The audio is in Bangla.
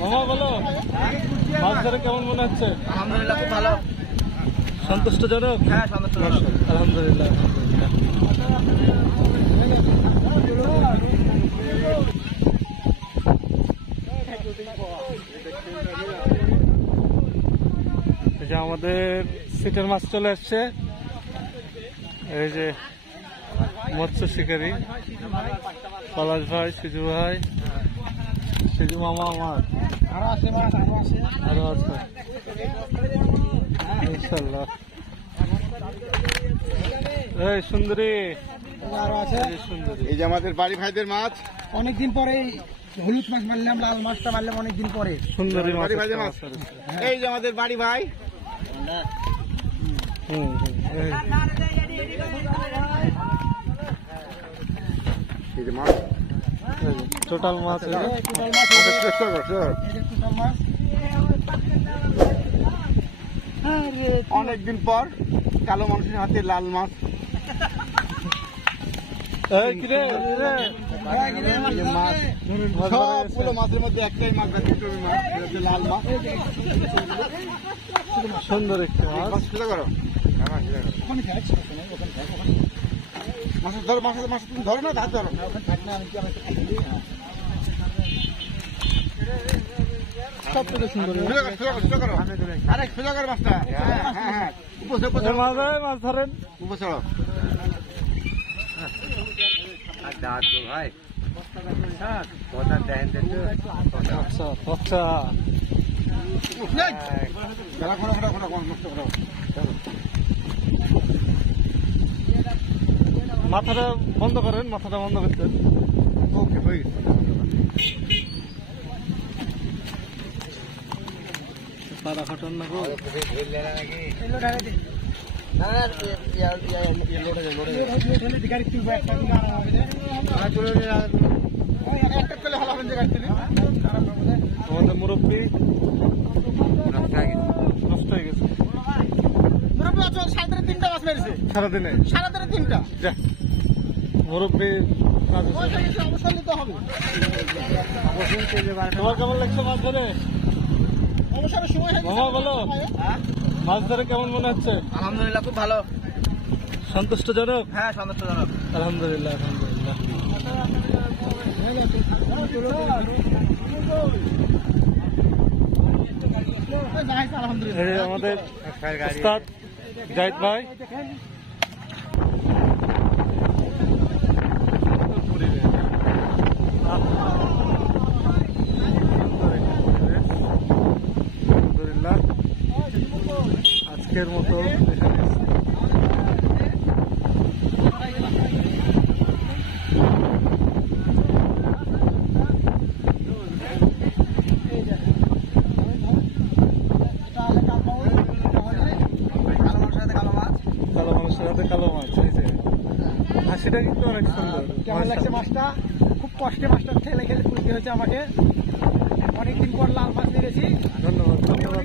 মামা বলো, মাছ ধরে কেমন মনে হচ্ছে? আলহামদুলিল্লাহ, খুব ভালো। সন্তুষ্টজনক? হ্যাঁ, সন্তুষ্টজনক। আলহামদুলিল্লাহ। এই যে আমাদের সিটের মাছ চলে আসছে। এই যে মৎস্য শিকারী পলাশ ভাই, সিজু ভাই, সিজু মামা আমার আরো আছে ইনশাল্লাহ। এই সুন্দরী আরো আছে সুন্দরী। এই যে আমাদের বাড়ি ভাইদের মাছ, অনেকদিন পরে হলুদ মাছ মারলাম, লাল মাছটা মারলাম অনেকদিন পরে। সুন্দরী বাড়ি ভাইদের মাছ। এই যে আমাদের বাড়ি ভাই, এই যে মাছ, টোটাল মাছ অনেকদিন পর কালো মানুষের হাতে লাল মাছ। সবগুলো মাছের মধ্যে একটাই মাছ আছে, লাল মাছ। সুন্দর একটা মাছ। সোজা করো, মাছ ধরো, মাছ তুমি ধরো না, হাত ধরো। সব থেকে সুন্দর। সোজা করো, আরে সোজা করো মাছটা। হ্যাঁ হ্যাঁ, মাছ ধরেন। উপসড়ো ভাই, আচ্ছা আচ্ছা, মাথাটা বন্ধ করেন, মাথাটা বন্ধ করতে। ওকে ভাই, পাড়া ফাটান না গো। আমাদের মুরব্বী নষ্ট হয়ে গেছে সারাদিনে। মুরব্বী তোমার কেমন লাগছে মাছ ধরে? মামা বলো, মাছ ধরে কেমন মনে হচ্ছে? আলহামদুলিল্লাহ, খুব ভালো। সন্তুষ্টজনক? হ্যাঁ, সন্তুষ্টজনক। আলহামদুলিল্লাহ আলহামদুলিল্লাহ। আমাদের উস্তাদ জাহিদ ভাই, আলহামদুলিল্লাহ। আজকের মতো কালো মাছ। হাসিটা কিন্তু অনেক সুন্দর। কেমন লাগছে মাছটা? খুব কষ্টে মাছটা ঠেলে খেলে তুলতে হয়েছে আমাকে। অনেকদিন পর লাল মাছ মেরেছি। ধন্যবাদ ধন্যবাদ।